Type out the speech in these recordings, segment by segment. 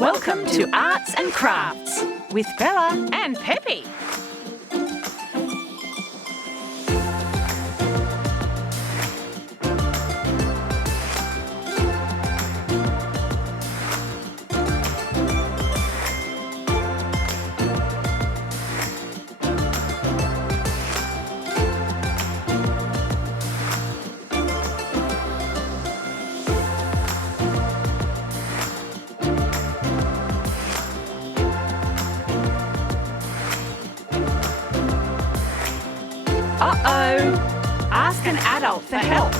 Welcome to Arts and Crafts with Bella and Pepe. Uh-oh! Ask an adult for help.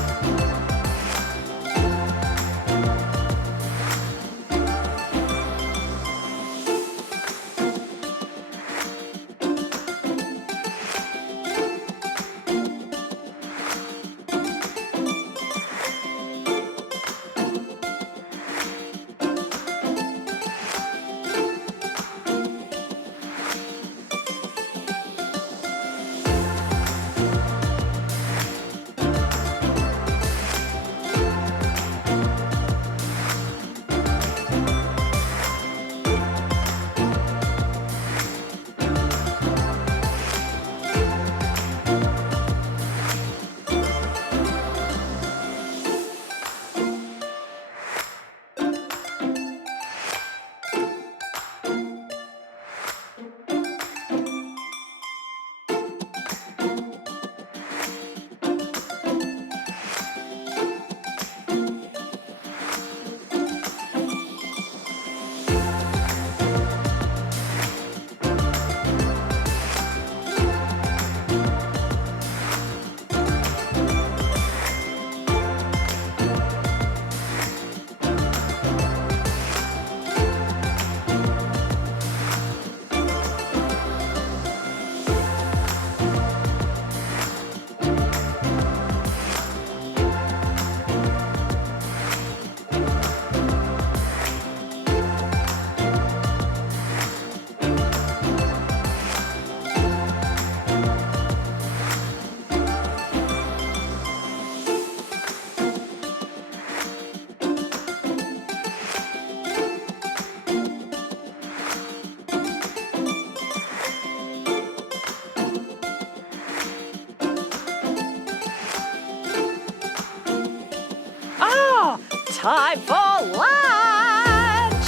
Time for lunch!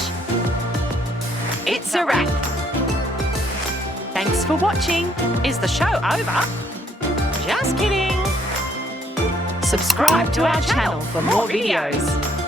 It's a wrap. Thanks for watching. Is the show over? Just kidding. Subscribe to our channel for more videos.